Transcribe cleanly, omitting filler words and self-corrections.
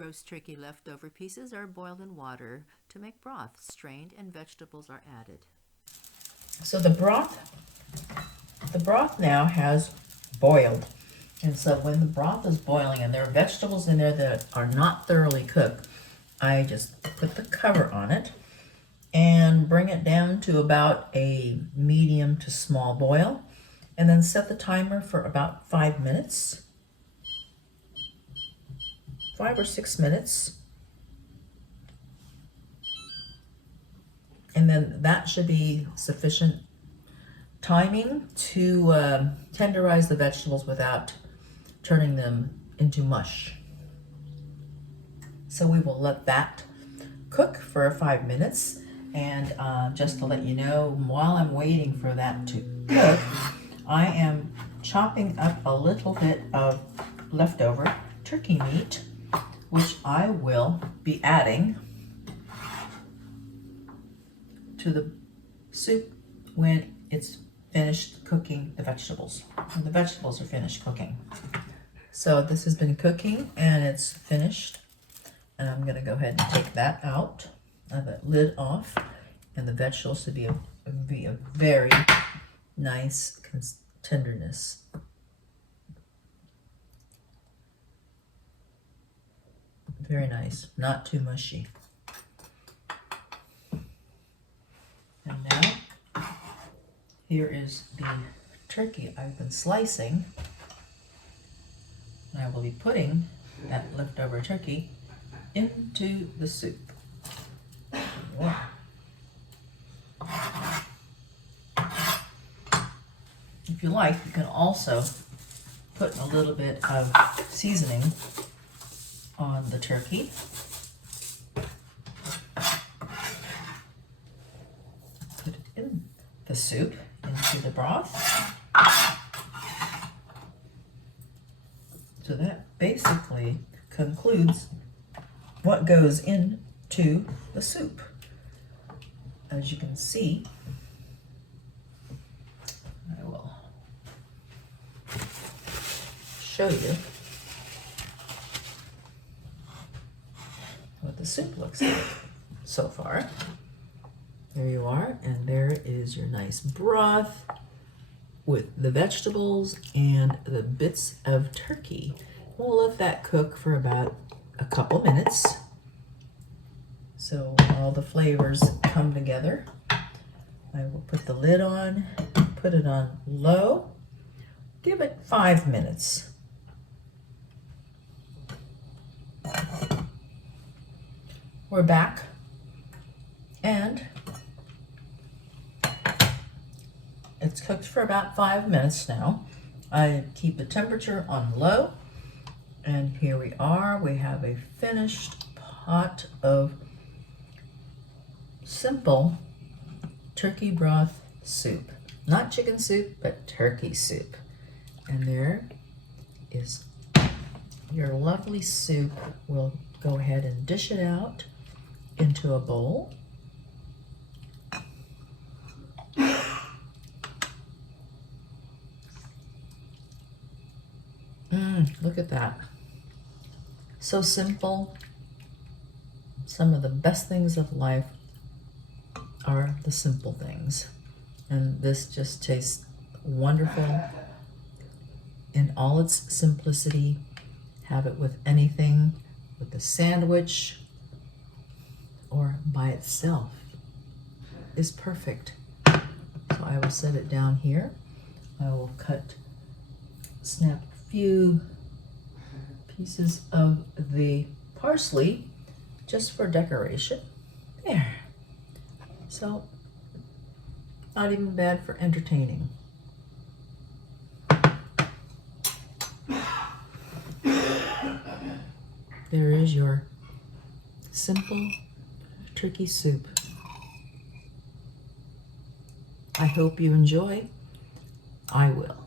Roast turkey leftover pieces are boiled in water to make broth, strained, and vegetables are added. So the broth now has boiled. And so when the broth is boiling and there are vegetables in there that are not thoroughly cooked, I just put the cover on it and bring it down to about a medium to small boil, and then set the timer for about 5 minutes. 5 or 6 minutes. And then that should be sufficient timing to tenderize the vegetables without turning them into mush. So we will let that cook for 5 minutes. And just to let you know, while I'm waiting for that to cook, I am chopping up a little bit of leftover turkey meat, which I will be adding to the soup when it's finished cooking the vegetables. When the vegetables are finished cooking. So this has been cooking and it's finished. And I'm going to go ahead and take that out. I have the lid off, and the vegetables should be a very nice tenderness. Very nice, not too mushy. And now, here is the turkey I've been slicing. And I will be putting that leftover turkey into the soup. Wow. If you like, you can also put a little bit of seasoning on the turkey. Put it in the soup, into the broth. So that basically concludes what goes into the soup. As you can see, I will show you what the soup looks like so far. There you are, and there is your nice broth with the vegetables and the bits of turkey. We'll let that cook for about a couple minutes so all the flavors come together. I will put the lid on, put it on low, give it 5 minutes. We're back, and it's cooked for about 5 minutes now. I keep the temperature on low, and here we are. We have a finished pot of simple turkey broth soup. Not chicken soup, but turkey soup. And there is your lovely soup. We'll go ahead and dish it out into a bowl. Look at that. So simple. Some of the best things of life are the simple things. And this just tastes wonderful in all its simplicity. Have it with anything, with a sandwich, or by itself is perfect. So I will set it down here. I will snap a few pieces of the parsley just for decoration. There. So, not even bad for entertaining. There is your simple turkey soup. I hope you enjoy. I will.